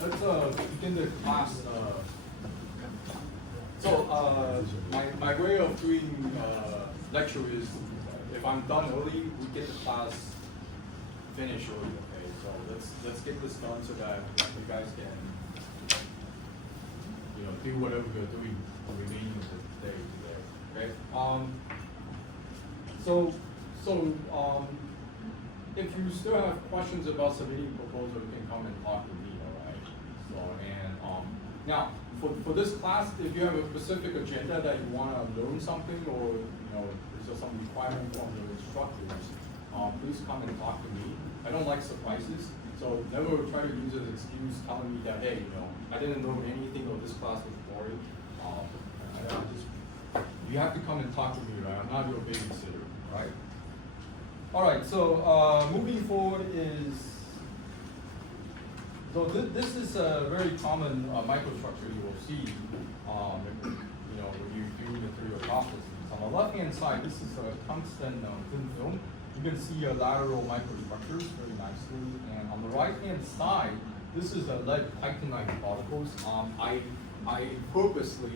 let's begin the class. My way of doing lecture is if I'm done early, we get the class finished early. Okay, so let's get this done so that you guys can do whatever you're doing the remaining of the day today. Okay. If you still have questions about submitting proposal, you can come and talk to me, all right? Now, for this class, if you have a specific agenda that you want to learn something, or there's some requirement from the instructors, please come and talk to me. I don't like surprises, so never try to use an excuse telling me that, hey, I didn't learn anything, or this class was boring. You have to come and talk to me, right? I'm not your babysitter, right? All right, so moving forward this is a very common microstructure you will see when you do material processes. On the left-hand side, this is a tungsten thin film. You can see lateral microstructures very nicely. And on the right-hand side, this is a lead titanite particles. I purposely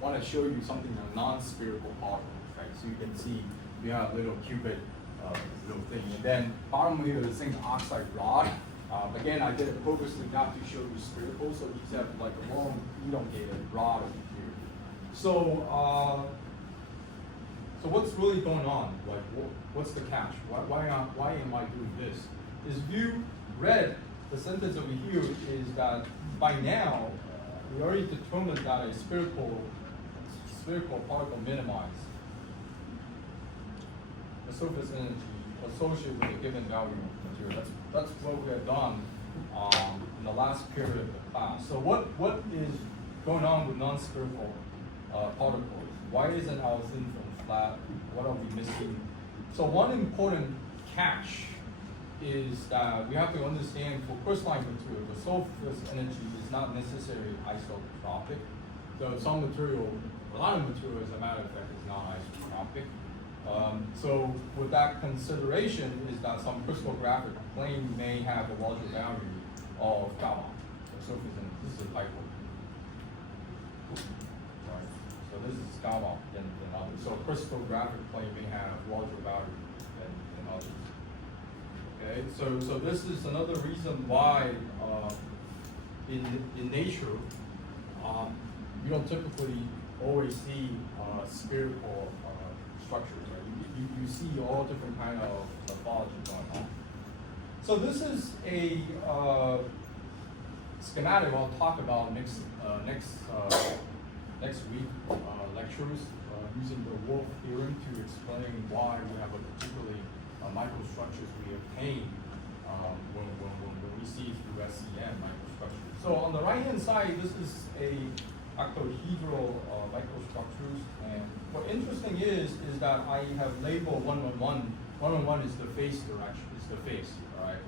want to show you something a non-spherical particle, right? So you can see we have a little cubit little thing. And then bottom here is zinc oxide rod. Again, I did it purposely not to show you spherical, so these have like a long elongated rod over here. So what's really going on? Like, what's the catch? Why am I doing this? Is you read the sentence over here is that by now we already determined that a spherical particle minimizes the surface energy associated with a given value of material. That's what we have done in the last period of the class. So what is going on with non-spherical particles? Why isn't our thin film flat? What are we missing? So one important catch is that we have to understand for crystalline material, the surface energy is not necessarily isotropic. So some material, a lot of material, as a matter of fact, is not isotropic. So with that consideration is that some crystallographic plane may have a larger value of gamma, the surface energy. This is a typo. Right. So this is gamma than others. So crystallographic plane may have larger value than others. Okay. So this is another reason why in nature you don't typically always see spherical structures. You see all different kind of topology going on. So this is a schematic I'll talk about next week lectures using the Wolf theorem to explain why we have a particularly microstructures we obtain when we see through SEM microstructures. So on the right hand side, this is a octahedral microstructures, and what interesting is that I have labeled 111. 111 is the face direction, it's the face, all right?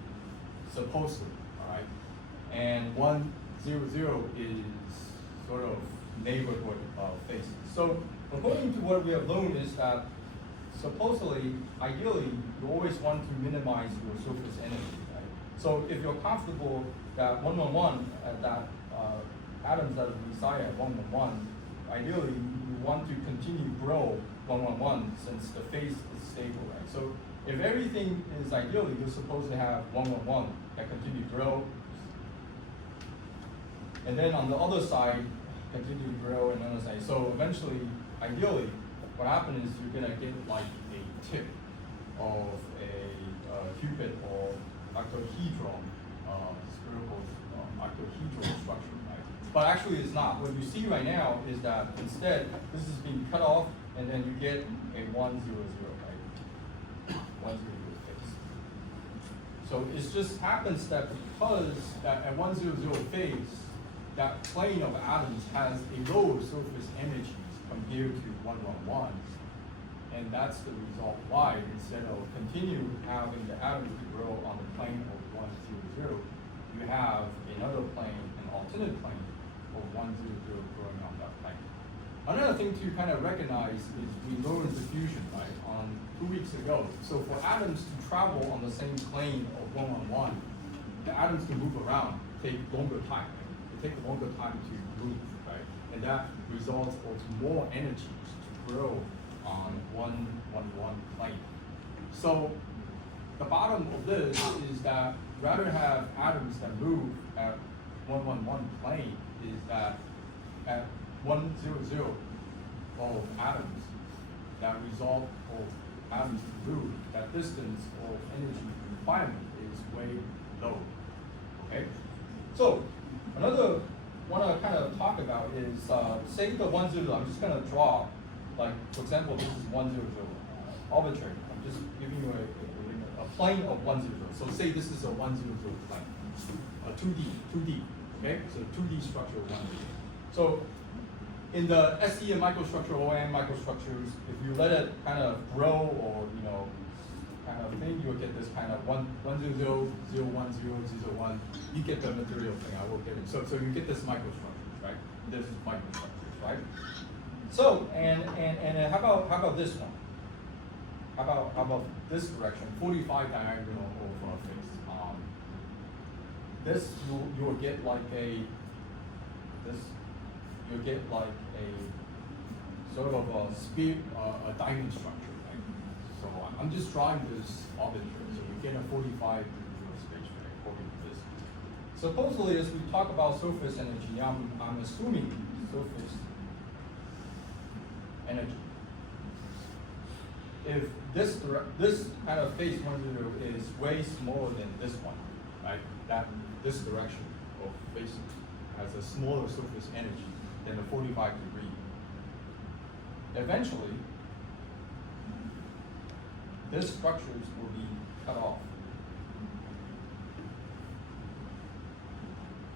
Supposedly, all right? And 100 is sort of neighborhood faces. So according to what we have learned is that supposedly, ideally, you always want to minimize your surface energy, right? So if you're comfortable that 111, that atoms that reside at 111, ideally you want to continue to grow 111 since the phase is stable, right? So if everything is ideally, you're supposed to have 111 that continue to grow, and then on the other side, continue to grow and on the other side. So eventually, ideally, what happens is you're gonna get like a tip of a cubit or octahedron, spherical octahedral structure. But actually it's not. What you see right now is that instead, this is being cut off, and then you get a 100, right? 100 phase. So it just happens that because that at 100 phase, that plane of atoms has a lower surface energy compared to 111. And that's the result why instead of continue having the atoms to grow on the plane of 100, you have another plane, an alternate plane, of 100 growing on that plane. Another thing to kind of recognize is we learned diffusion, right, on 2 weeks ago. So for atoms to travel on the same plane of 111, the atoms can move around. take longer time. Right? It takes longer time to move, right? And that results of more energy to grow on one plane. So the bottom of this is that rather have atoms that move at 1 plane is that at 1 0 0 of atoms, that result of atoms to move, that distance of energy requirement is way low. Okay? So another one I kind of talk about is say the 1 0 0. I'm just gonna draw, like for example, this is 1 0 0, arbitrary. I'm just giving you a plane of 1 0 0. So say this is a 1 0 0 plane, a 2D, okay? So 2D structure of 1 0. So in the SE and microstructure, OM microstructures, if you let it kind of grow or kind of thing, you'll get this kind of 1 0 0 0 1 0 0 1. You get the material thing. I will get it. So you get this microstructures, right? This is microstructures, right? So and how about this one? How about this direction? 45 diagonal of face. This you'll get like a sort of a sphere, a diamond structure. Right? So I'm just drawing this arbitrary. So you get a 45 degree space, right, according to this. Supposedly, as we talk about surface energy, I'm assuming surface energy. If this kind of face 1 0 is way smaller than this one, right? That this direction of face has a smaller surface energy than the 45 degree. Eventually, these structures will be cut off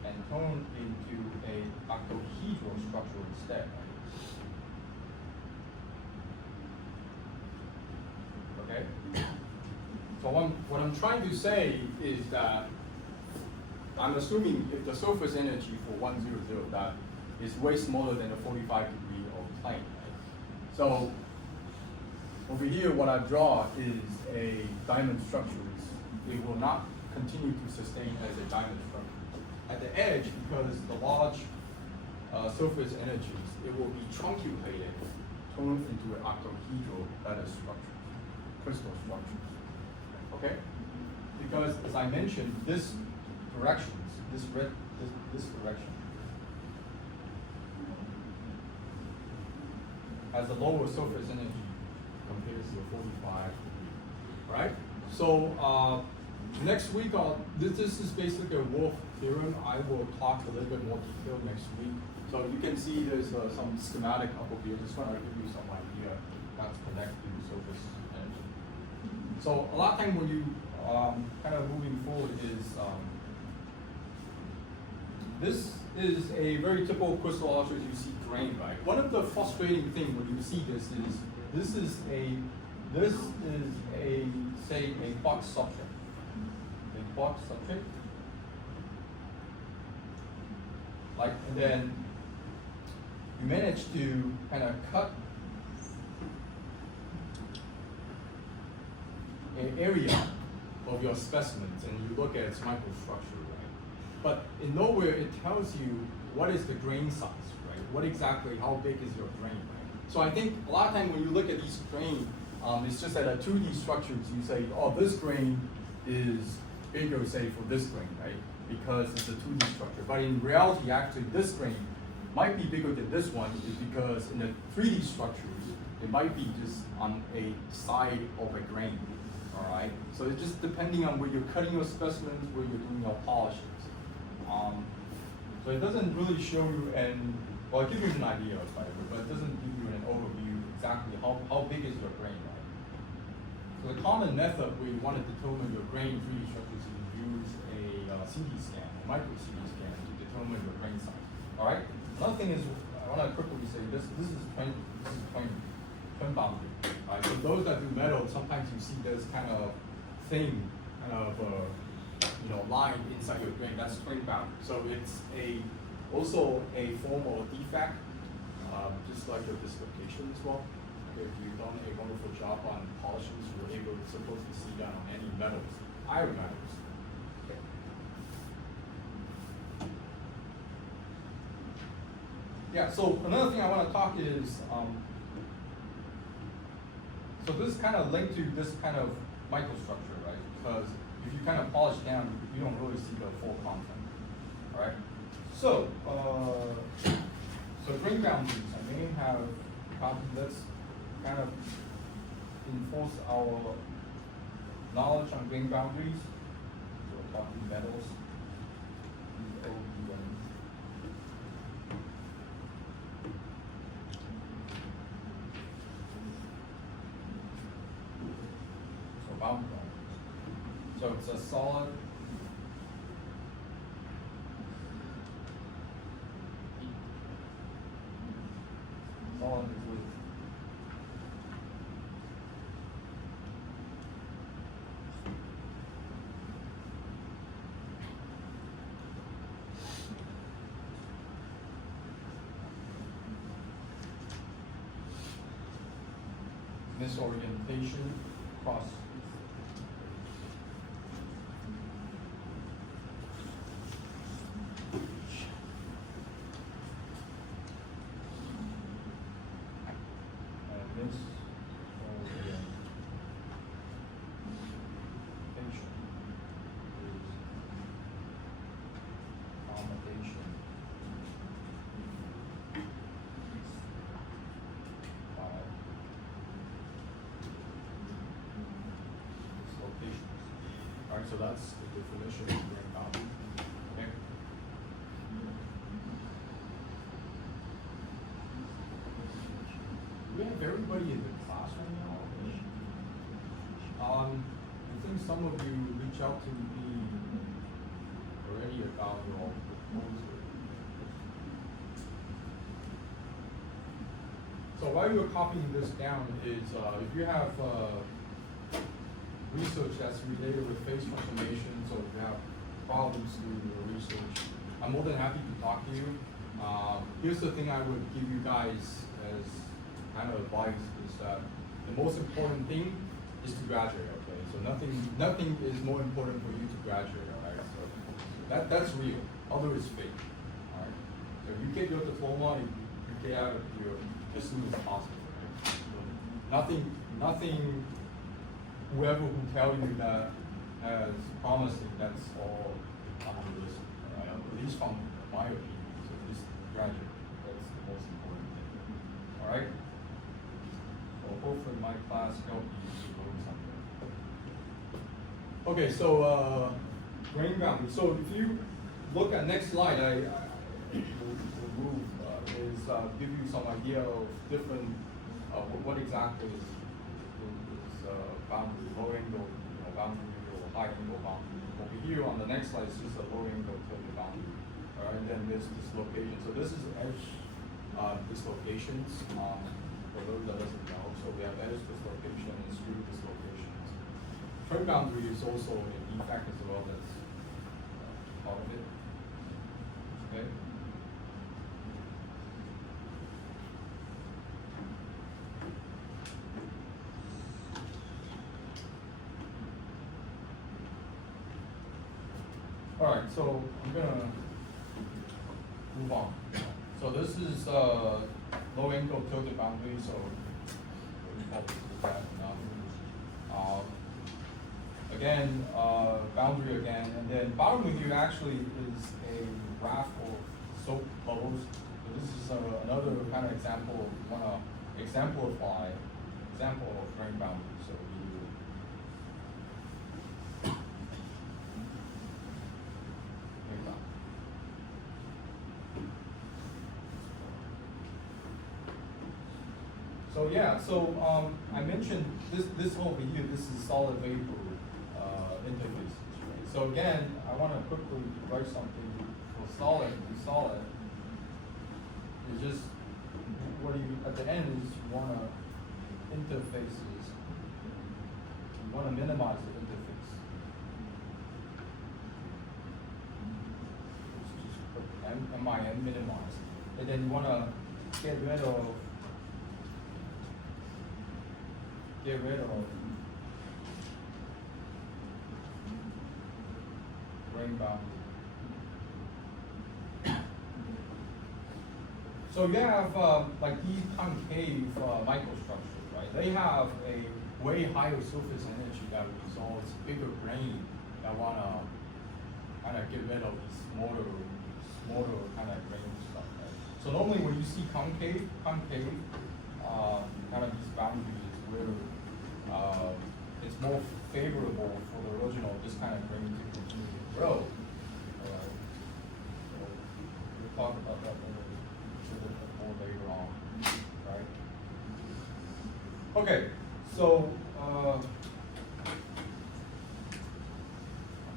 and turned into a octahedral structure instead. Okay? So what I'm trying to say is that I'm assuming if the surface energy for 1 0 0 that is way smaller than the 45 degree of plane. Right? So over here, what I draw is a diamond structure. It will not continue to sustain as a diamond structure. At the edge, because the large surface energies, it will be trunculated, turned into an octahedral lattice structure, crystal structures. Okay? Because as I mentioned, this directions, this direction has a lower surface energy compared to the 45 degree, right? So next week, this is basically a Wolf theorem. I will talk a little bit more detail next week. So you can see there's some schematic up here. Just want to give you some idea how to connect to surface energy. So a lot of time when you kind of moving forward is this is a very typical crystal object you see grain, right? One of the frustrating things when you see this is this is a say a box subject. A box subject. Like, and then you manage to kind of cut an area of your specimens and you look at its microstructure, right? But in nowhere it tells you what is the grain size, right? What exactly, how big is your grain, right? So I think a lot of times when you look at these grain, it's just that a 2D structures, you say, oh, this grain is bigger, say, for this grain, right? Because it's a 2D structure. But in reality, actually, this grain might be bigger than this one is because in the 3D structures, it might be just on a side of a grain, all right? So it's just depending on where you're cutting your specimens, where you're doing your polishes. So it doesn't really show you, well, it gives you an idea, but it doesn't give you an overview exactly how big is your grain, right? So the common method where you want to determine your grain 3D structures is you use a CT scan, a micro CT scan to determine your grain size. All right. Another thing is I want to quickly say this is twin boundary. Right. So those that do metal, sometimes you see this kind of thing, line inside your grain. That's twin boundary. So it's also a form of defect, just like your dislocation as well. If you've done a wonderful job on polishes, you're supposed to see that on any metals, iron metals. Okay. Yeah, so another thing I want to talk is, so this kind of linked to this kind of microstructure, right? Because if you kind of polish down, you don't really see the full content, all right? So, so grain boundaries, I may have, let's kind of enforce our knowledge on grain boundaries. So we're talking metals, OEM. So boundary. So it's a solid liquid. Misorientation cross. And misorientation is accommodation by dislocations. All right, so that's the definition of grain boundary. Okay. We have everybody in the class right now. I think some of you reach out to me already about your proposal. So while you're copying this down is if you have research that's related with phase transformations, or if you have problems with your research, I'm more than happy to talk to you. Here's the thing I would give you guys as kind of advice is that the most important thing is to graduate, okay? So nothing is more important for you to graduate, all right? So that's real, other is fake, all right? So you get your diploma, you get out of here as soon as possible, okay? Nothing, whoever who tell you that as promising, that's all unrealistic, all right? At least from my opinion, so just graduate, that's the most important thing, all right? So hopefully my class helped you to learn something. Okay, so grain boundary. So if you look at next slide, I will move is give you some idea of different what exactly is boundary, low angle, boundary or high angle boundary. Over here on the next slide is just a low angle tilted boundary. All right, and then this dislocation. So this is edge dislocations. For those that doesn't know, so we have edge dislocation and screw dislocations. Trend boundary is also a defect as well. That's part of it. Okay. All right, so I'm gonna move on. So this is low angle tilted boundary. So we call that again, boundary again, and then bottom of you actually is a graph of soap bubbles. So this is another kind of example. Want to exemplify example of grain boundary. So So yeah, so I mentioned this over here. This is solid vapor interfaces, right? So again, I want to quickly write something for solid. The solid is just what you at the end is you want to interfaces. You want to minimize the interface. Just put min minimize, and then you want to get rid of grain boundary. So you have like these concave microstructures, right? They have a way higher surface energy that results bigger grain that wanna kind of get rid of these smaller kind of grain stuff, right? So normally when you see concave, kind of these boundaries where it's more favorable for the original this kind of grain to continue to grow. So we'll talk about that a little bit more later on, right? Okay, so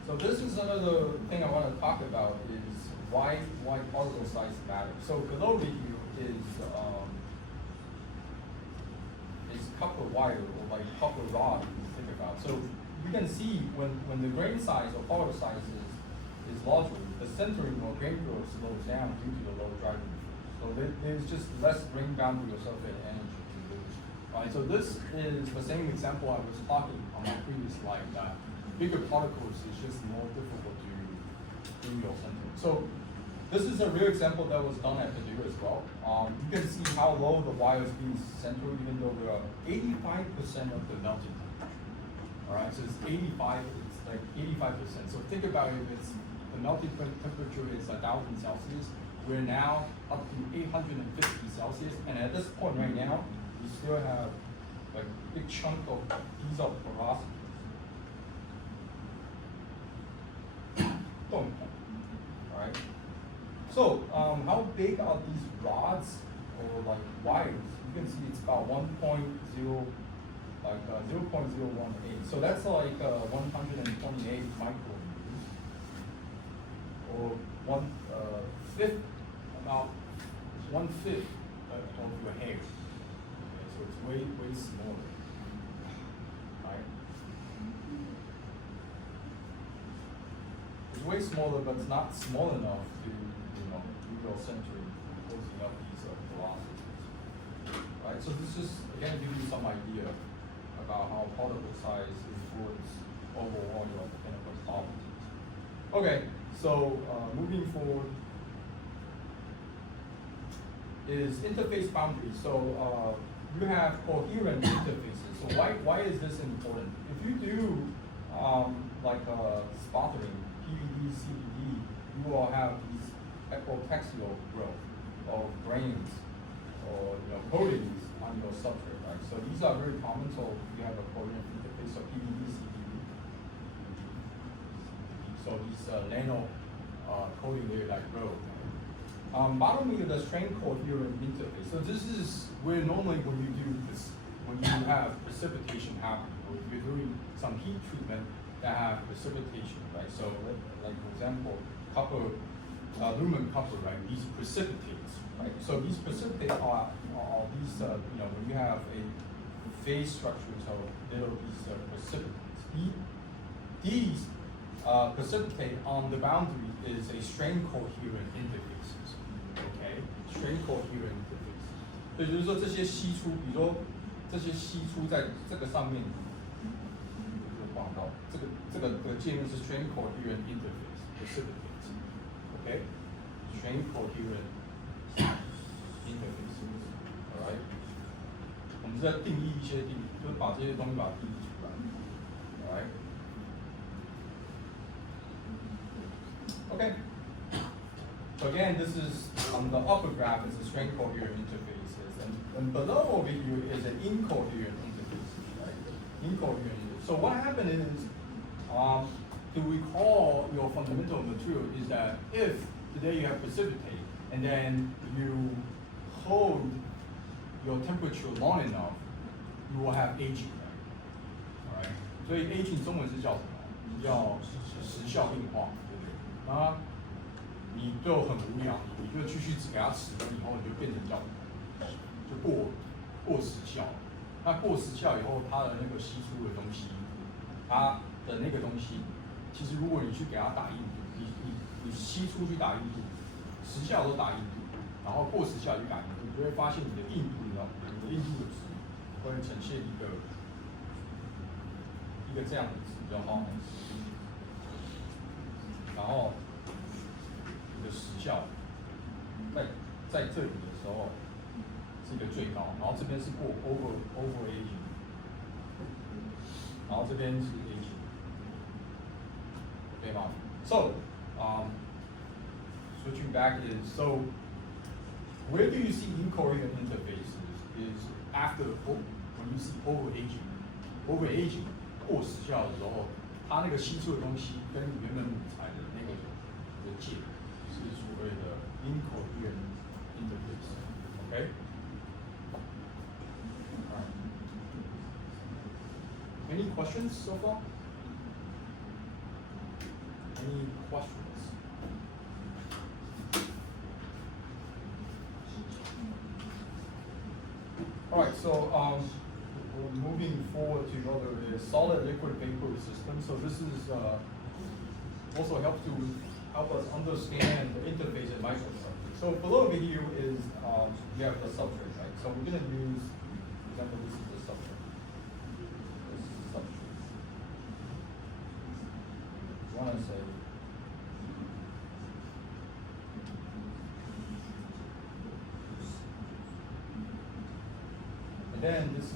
so this is another thing I want to talk about is why particle size matters. So below you is copper wire or like copper rod you think about. So you can see when the grain size or particle size is larger, the centering or grain growth slows down due to the low driving force. So there's just less grain boundary or surface energy to lose. Right? So this is the same example I was talking on my previous slide that bigger particles is just more difficult to do your centering. So this is a real example that was done at Purdue as well. You can see how low the wire is being centered even though there are 85% of the melting temperature. All right, so it's 85, it's like 85%. So think about it, if it's the melting temperature is 1,000 Celsius, we're now up to 850 Celsius, and at this point right now, we still have like a big chunk of these are porosities. Alright. So how big are these rods or like wires? You can see it's about 1.0 like 0.018. So that's like 128 micrometers or about 1/5 of your hair. Okay, so it's way smaller. Right? It's way smaller, but it's not small enough to, do your centering, closing up these velocities. Right? So this is, again, give you some idea about how particle size influences overall your mechanical properties. Okay, so moving forward is interface boundaries. So you have coherent interfaces. So why is this important? If you do like sputtering, PVD, CVD, you will have these equitaxial growth of grains or coatings on your substrate, right? So these are very common. So you have a coherent interface of PVD, CVD. So these nano coating layer that grow. Bottom is the strain coherent interface. So this is where normally when you do this, when you have precipitation happening, or you're doing some heat treatment that have precipitation, right? So like for example, copper, aluminum copper, right? These precipitates, right? So these precipitates are these, when you have a phase structure, so there are these precipitates. These precipitate on the boundary is a strain coherent interfaces, okay? Strain coherent interface. 所以就是说这些析出，比如说这些析出在这个上面，就画到这个界面是 strain coherent interface precipitates, okay? Strain coherent interfaces, alright? 我们是在定义一些定义，就是把这些东西把它定义出来 ，alright? Okay. So again, this is on the upper graph is the strain coherent interfaces, and below over here is an incoherent interfaces, right? Incoherent. So what happened is, to recall your fundamental material is that if today you have precipitate and then you hold your temperature long enough, you will have aging, right? All right. 所以 aging 中文是叫什么？叫时效硬化。啊，你就很无聊，你就继续只给它10分以后，你就变成叫就过时效。那过时效以后，它的那个析出的东西，它的那个东西，其实如果你去给它打硬度，你析出去打硬度，时效都打硬度，然后过时效去打硬度，你就会发现你的硬度，你的硬度的值会呈现一个这样的值，叫 hardness。然后你的时效在这里的时候是一个最高，然后这边是过 over aging， 然后这边是 aging， 对吗 ？So switching back is so where do you see incoherent interfaces is after when you see overaging 过时效的时候，它那个吸出的东西跟原本母材的那个界是所谓的 incoherent interface，OK？、Any questions so far? Any questions? All right, so we're moving forward to another solid liquid vapor system. So this is also help us understand the interface in microstructure. So below over here is we have the substrate, right? So we're going to use, for example, this is the substrate. This is the substrate. You want to say. And then this is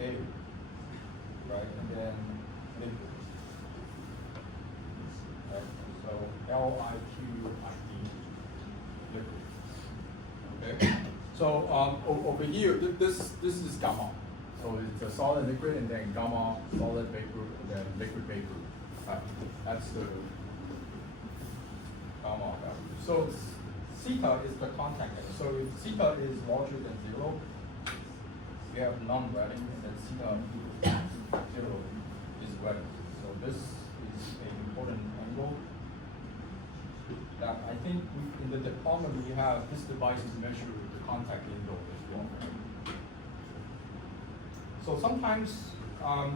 A, right? And then liquid. Right? So LIQID, liquid. Okay. So over here, this is gamma. So it's a solid liquid, and then gamma solid vapor, and then liquid vapor. That's the gamma value. So theta is the contact angle. So if theta is larger than 0, we have non-wetting, and then theta 0 is wetting. So this is an important angle that I think in the department we have this device to measure the contact angle as well. So sometimes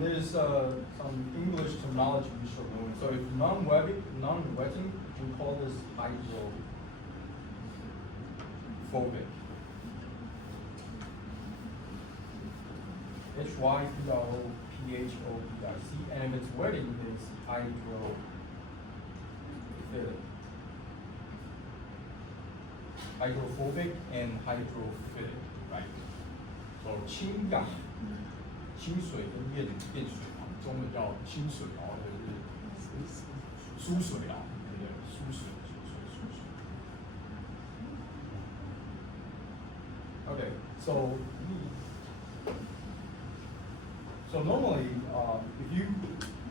there's some English terminology we should know. So if non-wetting, we call this hydrophobic. HYPROPHOBIC, and if it's wetting, it's hydrophobic and hydrophilic, right? So 氢氧、清水跟电水嘛，中文叫清水哦，就是疏水啊，对不对？疏水。Okay, so normally,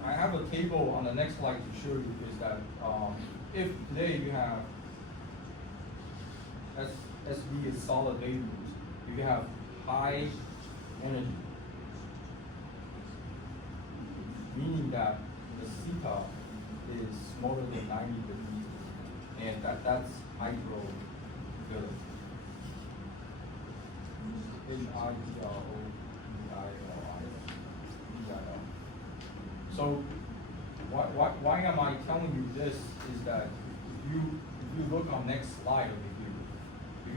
I have a table on the next slide to show you is that if today you have SV is solid vapors, if you have high energy, meaning that the theta is smaller than 90 degrees, and that's hydrophilic. So why am I telling you this is that if you look on next slide over here, if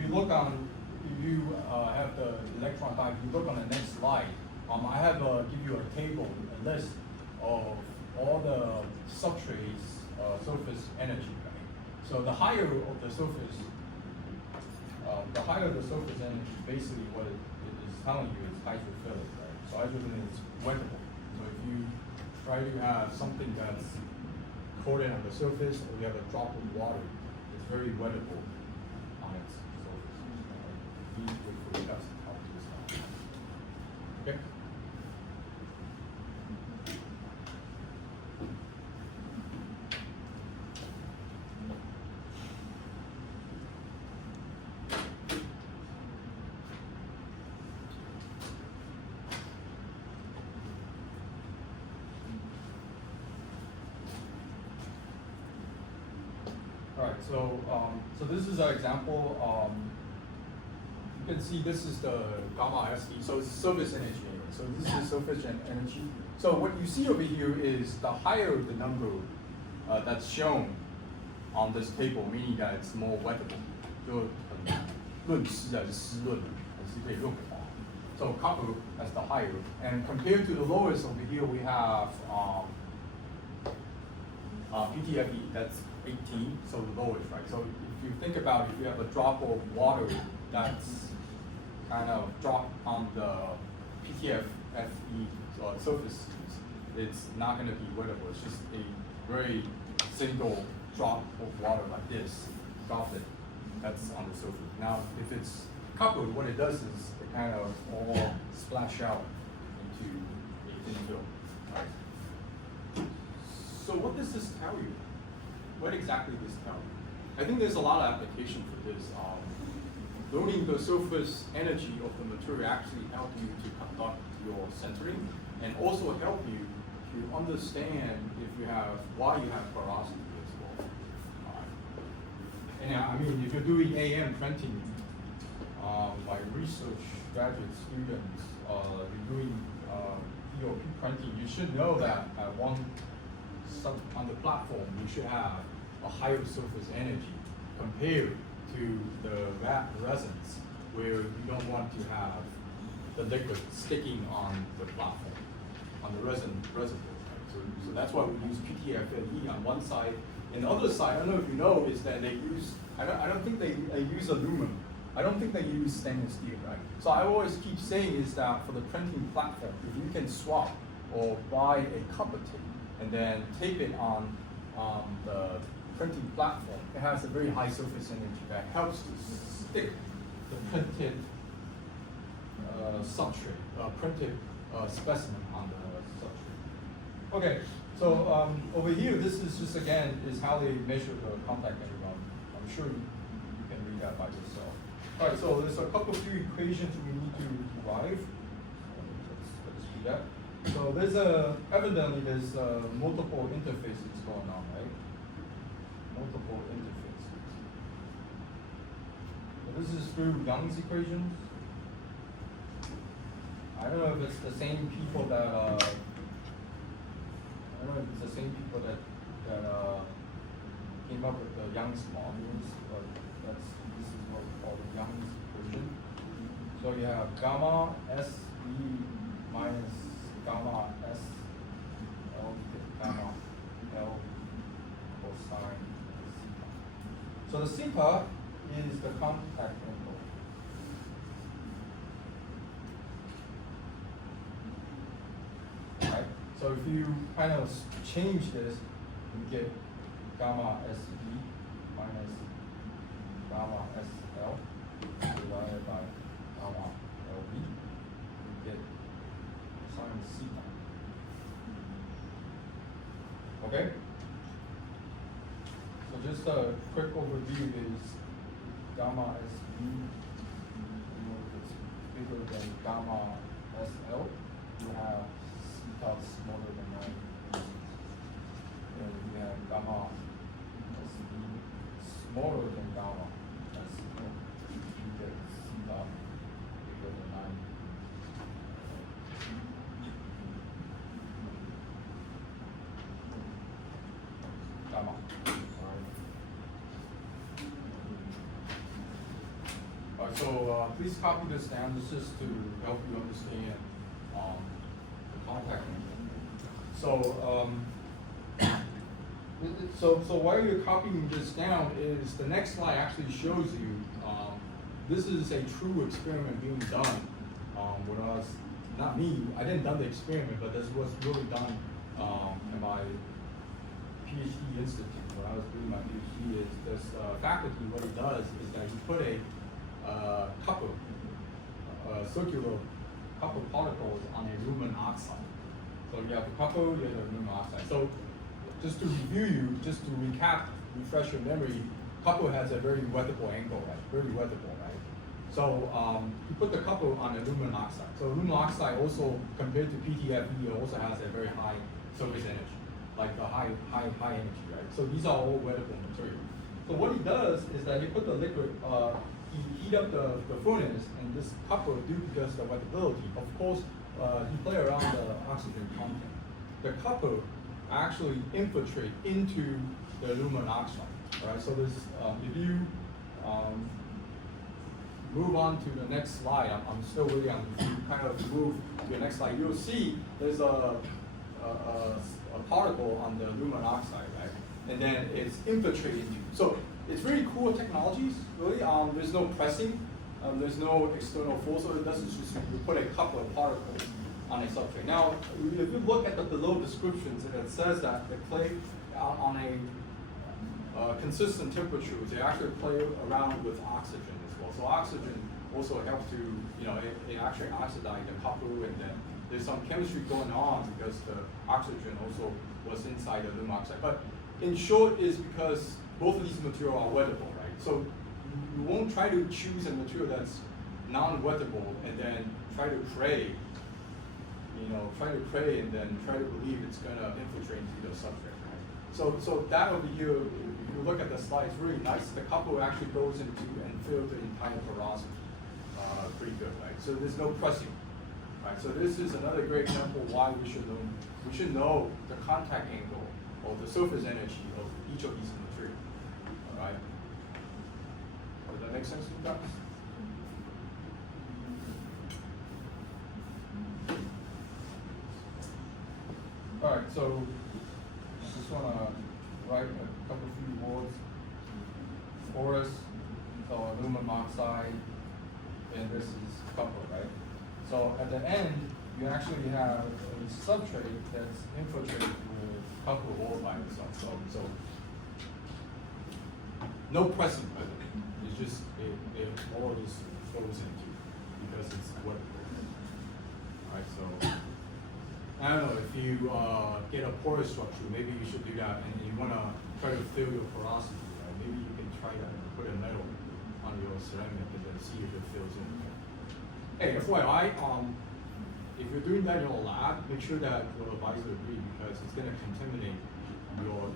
you have the electron type, if you look on the next slide, I have give you a table, a list of all the substrates surface energy, right? So the higher of the surface energy, basically what it is telling you is hydrophilic, right? So hydrophilic is wettable. So if you try to have something that's coated on the surface, or you have a drop of water, it's very wettable on its surface. These would discuss how to do this. Okay? All right, so this is an example. You can see this is the gamma SD, so it's surface energy. So this is surface energy. So what you see over here is the higher the number that's shown on this table, meaning that it's more wettable. 就很润湿还是湿润，还是可以润滑。So copper as the higher, and compared to the lowest over here, we have PTFE. That's 18, so the lowest, right? So if you think about if you have a drop of water that's kind of drop on the PTFE surface, it's not going to be wettable. It's just a very single drop of water like this, droplet, that's on the surface. Now, if it's coupled, what it does is it kind of all splash out into a thin film. Right? So what does this tell you? What exactly does this tell you? I think there's a lot of application for this. Learning the surface energy of the material actually help you to conduct your centering, and also help you to understand if you have why you have porosity as well. And I mean, if you're doing AM printing, like research graduate students, you're doing POP printing, you should know that on the platform you should have a higher surface energy compared to the resins, where you don't want to have the liquid sticking on the platform, on the resin reservoir. Right? So that's why we use PTFE on one side. And the other side, I don't know if you know, is that they use, I don't think they use aluminum. I don't think they use stainless steel, right? So I always keep saying is that for the printing platform, if you can swap or buy a copper tape and then tape it on the printing platform, it has a very high surface energy that helps to stick the printed substrate, printed specimen on the substrate. Okay, so over here, this is just again is how they measure the contact angle. I'm sure you can read that by yourself. All right, so there's a couple few equations we need to derive. Let's do that. So there's evidently there's multiple interfaces going on, right? Multiple interfaces. So this is through Young's equations. I don't know if it's the same people that came up with the Young's models, but this is what we call the Young's equation. So you have gamma SE minus gamma S L gamma L cosine theta. So the theta is the contact angle. Right? So if you kind of change this, you get gamma SE minus gamma SL divided by gamma LB. You get sine theta. Okay? So just a quick overview is gamma SB, it's bigger than gamma SL. You have theta smaller than 9. And we have gamma SB smaller than gamma SL. You get theta bigger than 9. Gamma. So please copy this down. This is to help you understand the contact angle. So while you're copying this down, is the next slide actually shows you this is a true experiment being done with us. Not me. I didn't done the experiment, but this was really done in my PhD institute. When I was doing my PhD, is this faculty, what he does is that he put a copper, circular copper particles on a aluminum oxide. So you have the copper, you have the aluminum oxide. So just to review you, just to recap, refresh your memory, copper has a very wettable angle, right? Very wettable, right? So you put the copper on aluminum oxide. So aluminum oxide also, compared to PTFE, also has a very high surface energy, like a high energy, right? So these are all wettable material. So what he does is that he put the liquid, he heat up the furnace, and this copper, due because the wettability, of course, he play around the oxygen content. The copper actually infiltrate into the aluminum oxide. All right, so this, if you move on to the next slide, I'm still waiting on you kind of move to the next slide. You'll see there's a particle on the aluminum oxide, right? and then it's infiltrated into. So it's really cool technologies, really. There's no pressing, there's no external force, so it doesn't just, you put a couple of particles on a substrate. Now, if you look at the below descriptions, it says that the clay on a consistent temperature, they actually play around with oxygen as well. So oxygen also helps to, it actually oxidize the copper, and then there's some chemistry going on because the oxygen also was inside the aluminum oxide. But in short, is because both of these materials are wettable, right? So you won't try to choose a material that's non-wettable and then try to pray, and then try to believe it's gonna infiltrate into the substrate, right? So that over here, if you look at the slide, it's really nice. The copper actually goes into and fills the entire porosity, pretty good, right? So there's no pressing, right? So this is another great example why we should know the contact angle or the surface energy of each of these materials, all right? Does that make sense to you guys? All right, so I just want to write a couple few words. Porous, so aluminum oxide, and this is copper, right? So at the end, you actually have a substrate that's infiltrated with copper ore by itself. So no pressing by the way. It's just it all just goes into because it's what. All right, so. I don't know, if you get a porous structure, maybe you should do that, and you want to try to fill your porosity, right? Maybe you can try that and put a metal on your ceramic and then see if it fills in. Hey, FYI, if you're doing that in your lab, make sure that your advisor agrees because it's going to contaminate your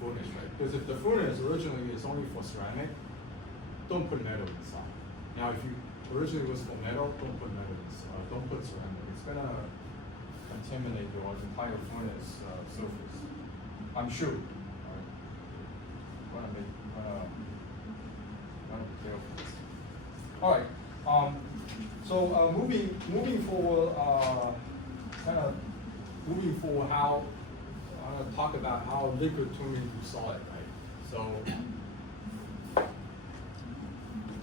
furnace, right? Because if the furnace originally is only for ceramic, don't put metal inside. Now, if you originally was for metal, don't put metal inside. Don't put ceramic. It's going to contaminate your entire furnace surface. I'm sure. Right? Want to be careful. All right. So moving forward, how I want to talk about how liquid turns into solid, right?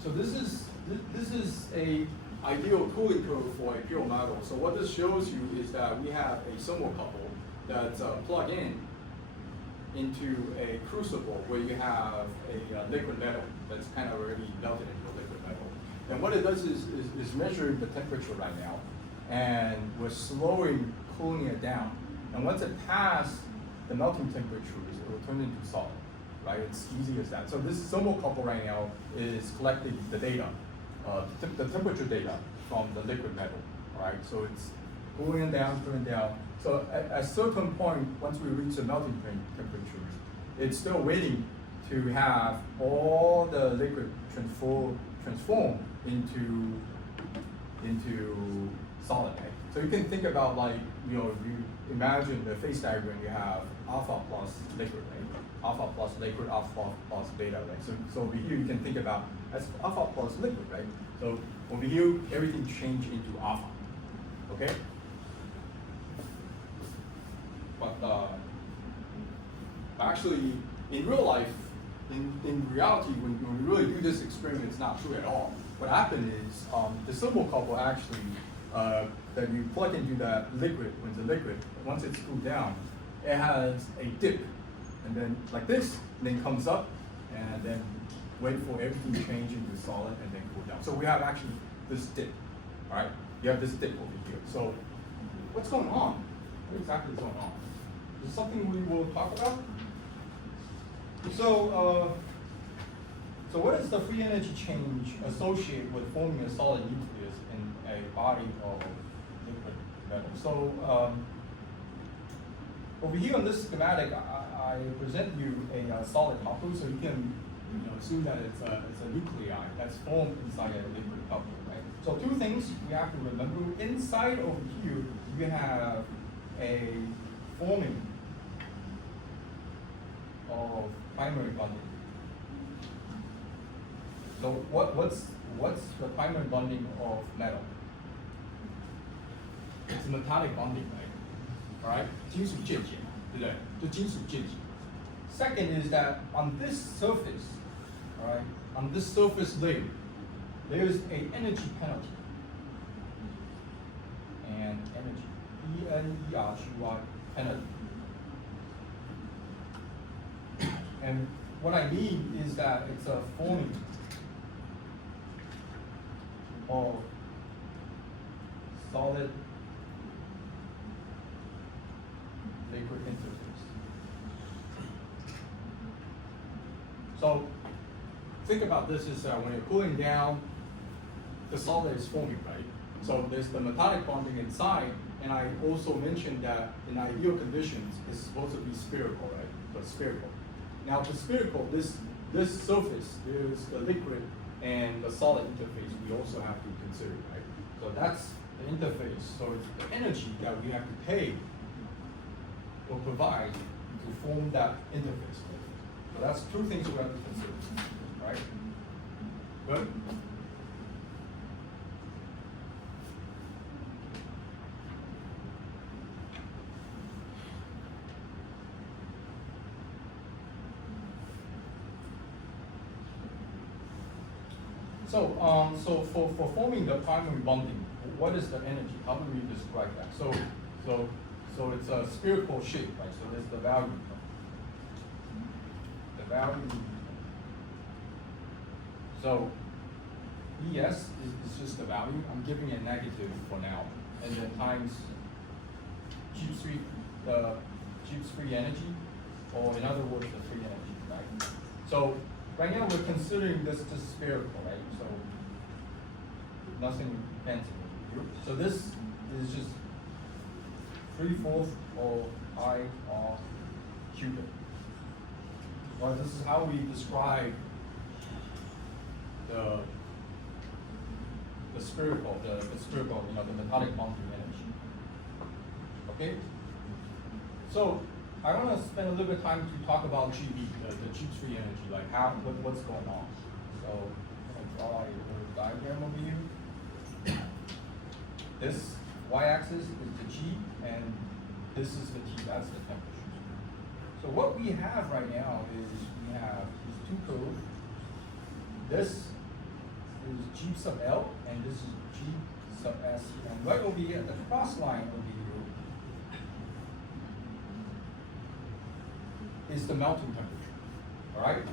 So this is a ideal cooling curve for a pure metal. So what this shows you is that we have a thermocouple that's plugged into a crucible where you have a liquid metal that's kind of already melted into a liquid metal. And what it does is measuring the temperature right now, and we're slowly cooling it down. And once it passes the melting temperatures, it will turn into solid, right? It's easy as that. So this thermocouple right now is collecting the data. The temperature data from the liquid metal, all right? So it's cooling down. So at a certain point, once we reach the melting temperatures, it's still waiting to have all the liquid transform into solid, right? So you can think about you imagine the phase diagram, you have alpha plus liquid, right? Alpha plus liquid, alpha plus beta, right? So over here you can think about as alpha plus liquid, right? So over here, everything changed into alpha, okay? But actually, in real life, in reality, when we really do this experiment, it's not true at all. What happened is the thermocouple actually, that you plug into that liquid, when the liquid, once it's cooled down, it has a dip, and then like this, and then comes up, and then wait for everything to change into solid, and then cool down. So we have actually this dip, all right? You have this dip over here. So what's going on? What exactly is going on? Is this something we will talk about? So what is the free energy change associated with forming a solid nucleus in a body of liquid metal? So over here on this schematic, I present you a solid couple, so you can assume that it's a nuclei that's formed inside a liquid couple, right? So two things we have to remember. Inside over here, you have a forming of primary bonding. So what's the primary bonding of metal? It's metallic bonding, right? 金属键结，对不对？就金属键结。Second is that on this surface, all right, on this surface layer, there's an energy penalty. And energy, E-N-E-R-G-Y, penalty. And what I mean is that it's a forming of solid liquid interface. So think about this is when you're cooling down, the solid is forming, right? So there's the metallic bonding inside, and I also mentioned that in ideal conditions, it's supposed to be spherical, right? So it's spherical. Now the spherical, this surface, there's the liquid and the solid interface we also have to consider, right? So that's the interface. So it's the energy that we have to pay or provide to form that interface. So that's two things we have to consider, right? Good? So for forming the primary bonding, what is the energy? How do we describe that? So it's a spherical shape, right? So there's the value. The value. So ES is just the value. I'm giving it negative for now, and then times Gibbs free energy, or in other words, the free energy, right? So right now we're considering this spherical, right? So nothing fancy. So this is just 3/4 of I R cubic. Well, this is how we describe the spherical, the spherical, the metallic bonding energy. Okay? So I want to spend a little bit of time to talk about GB, the Gibbs free energy, like what's going on. So I'm going to draw a little diagram over here. This y-axis is the G, and this is the T, that's the temperature. So what we have right now is we have these two curves. This is G sub L, and this is G sub S. And right over here, the cross line over here is the melting temperature, all right?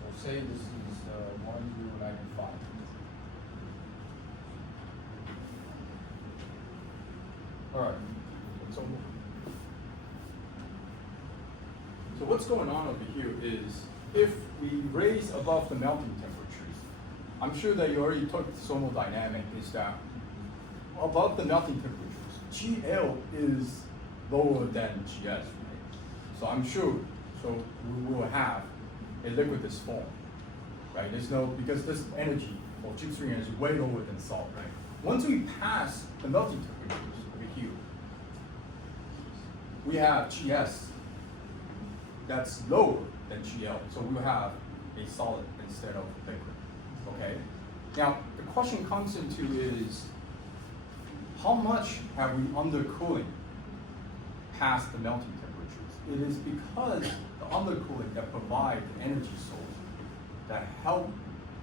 So say this is 1095. All right, so what's going on over here is if we raise above the melting temperatures, I'm sure that you already took thermodynamic, is that above the melting temperatures, GL is lower than GS, right? So I'm sure, so we will have a liquidous form, right? There's no, because this energy, or Gibbs free energy, is way lower than salt, right? Once we pass the melting temperatures over here, we have GS that's lower than GL, so we'll have a solid instead of liquid. Okay. Now the question comes into is how much have we undercooling past the melting temperatures? It is because the undercooling that provide the energy source that help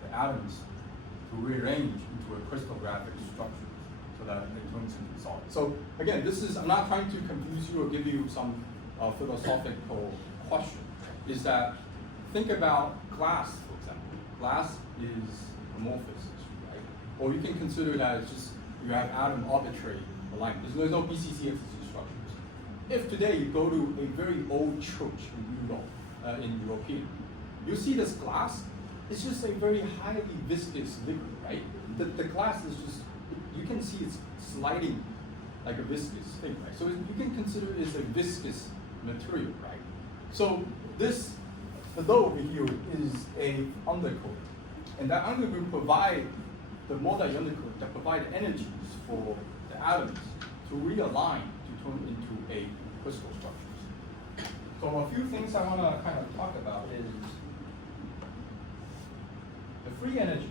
the atoms to rearrange into a crystallographic structure so that it turns into solid. So again, this is, I'm not trying to confuse you or give you some philosophical question. Is that think about glass, for example. Glass is amorphous, right? Or you can consider that as just you have atom arbitrary alignment. There's no BCCFC structures. If today you go to a very old church in Europe, in European, you see this glass, it's just a very highly viscous liquid, right? The glass is just, you can see it's sliding like a viscous thing, right? So you can consider it as a viscous material, right? So this, below over here is a undercoat. And that undercoat provide the multi-undercoat that provide energies for the atoms to realign to turn into a crystal structures. So a few things I want to kind of talk about is the free energy.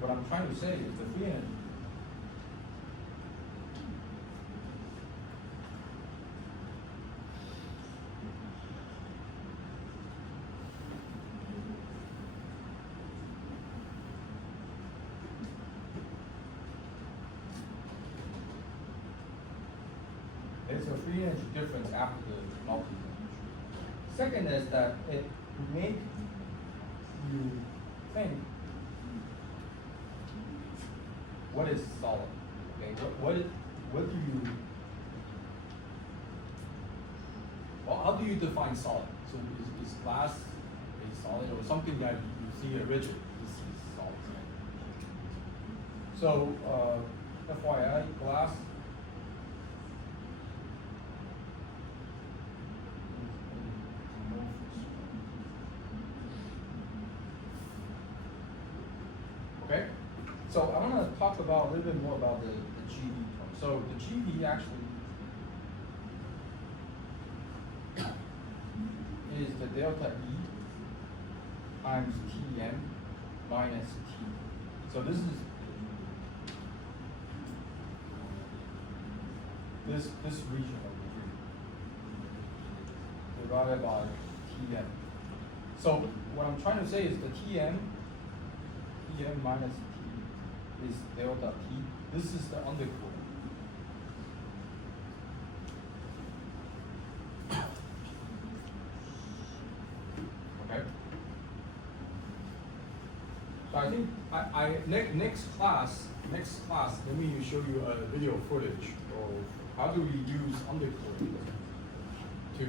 What I'm trying to say is the free energy It's a free energy difference after the multi. Second is that it make you think what is solid. Okay, what do you, well, how do you define solid? So is glass a solid or something that you see a rigid? This is solid. So FYI, glass okay? So I want to talk about a little bit more about the GV term. So the GV actually is the delta E times Tm minus T. So this is this region over here divided by Tm. So what I'm trying to say is the Tm minus T is delta T. This is the undercooling. Okay. So I think next class, let me show you a video footage of how do we use undercooling to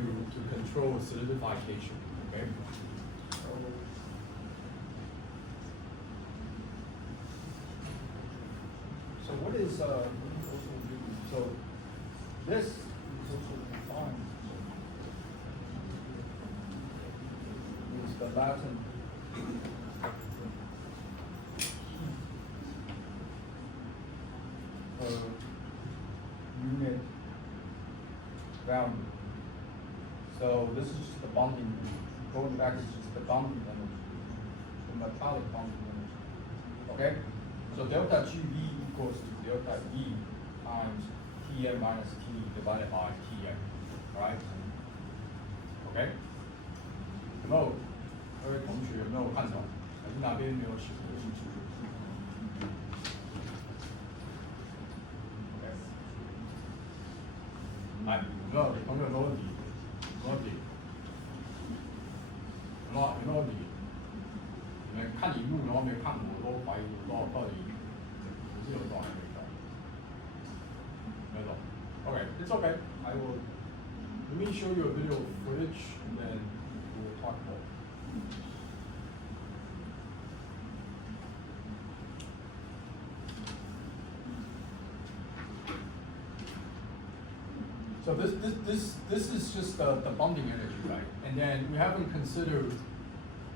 control solidification. Okay. So what is so this is also defined is the Latin unit value. So this is just the bonding energy. Going back is just the bonding energy, the metallic bonding energy. Okay? So delta GV equals to delta E times Tm minus T divided by Tm, right? OK？ 有没有各位同学有没有看懂？还是哪边没有写不清楚 ？OK？ 来，有没有同学有没有问题？有没有问题？有没有问题？你们看荧幕然后没看我，都怀疑我到底。 是有懂还没懂？没懂。Okay, it's okay. I will. Let me show you a video footage, and then we will talk more. So this is just the bonding energy, right? And then we haven't considered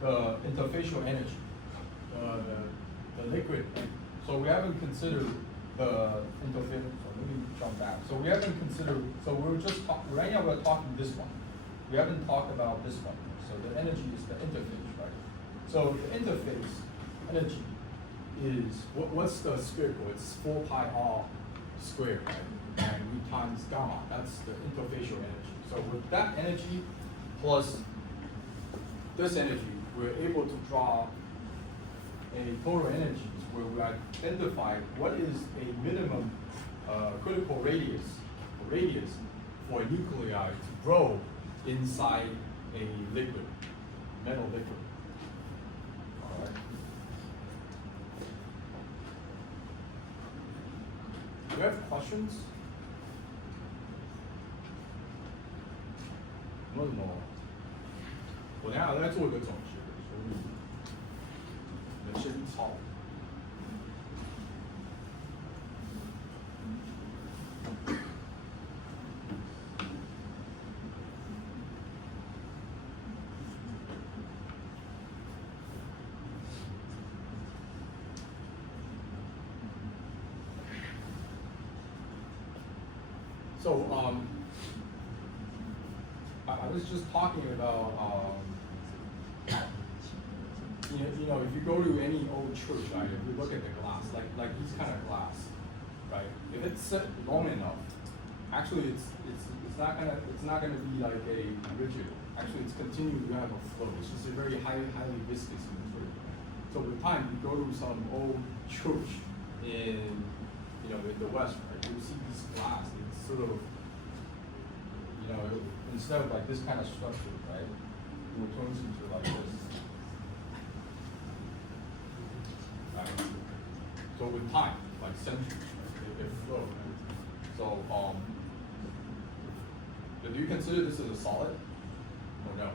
the interfacial energy, the liquid. So we haven't considered the interfacial. So let me jump back. So we haven't considered. So we're just right now we're talking this one. We haven't talked about this one. So the energy is the interface, right? So the interface energy is what's the spherical? It's 4 pi r squared, right? And we times gamma. That's the interfacial energy. So with that energy plus this energy, we're able to draw a total energy where we identify what is a minimum critical radius for a nuclei to grow inside a liquid, metal liquid. All right. Do you have questions? No. 我等一下再做一个总结，所以你们先抄。So I was just talking about you know if you go to any old church, right? If you look at the glass, like this kind of glass, right? If it's set long enough, actually it's not gonna be like a rigid. Actually, it's continuing to have a flow. It's just a very highly viscous material. So with time, you go to some old church in in the West, right? You see this glass. It's sort of know, instead of like this kind of structure, right, it will turn into like this. Right? So with time, like centuries, right, it flow. Right? So, but do you consider this as a solid? Or no?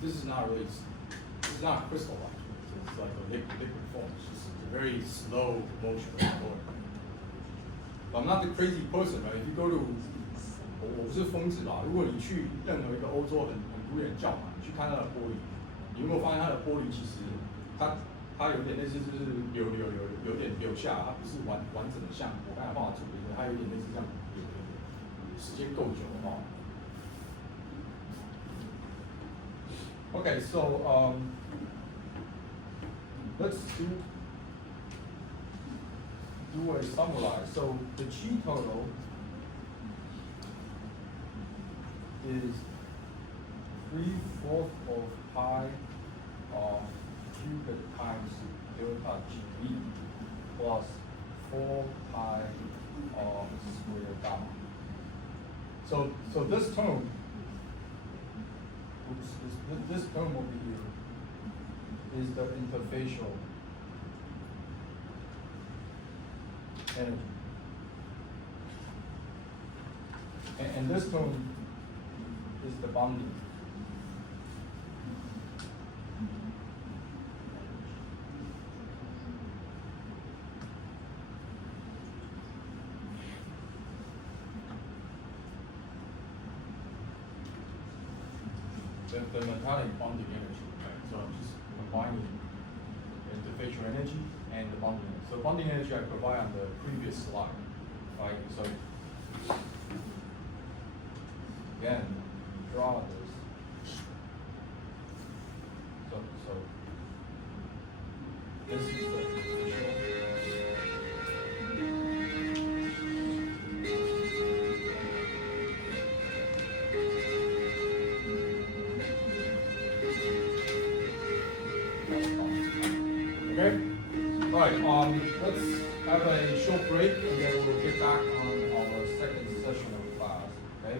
This is not really, it's not crystal like. It's like a liquid form. It's just a very slow motion of going. But I'm not the crazy person, right? If you go to 我不是疯子吧？如果你去任何一个欧洲很古典的教堂，你去看它的玻璃，你有没有发现它的玻璃其实它有点类似就是有点流下，它不是完整的像我刚才画的图一样，它有点类似这样流的。时间够久的话。Okay, so let's do a summarize. So the G total is 3/4 of pi cubed times delta GE plus 4 pi square gamma. So this term, this term over here is the interfacial energy. And this term is the bonding. The metallic bonding energy, right? So I'm just combining the interfacial energy and the bonding energy. So bonding energy I provide on the previous slide, right? So again, draw this. So this is the interfacial. Okay? Alright, let's have a short break and then we'll get back on our second session of class, okay?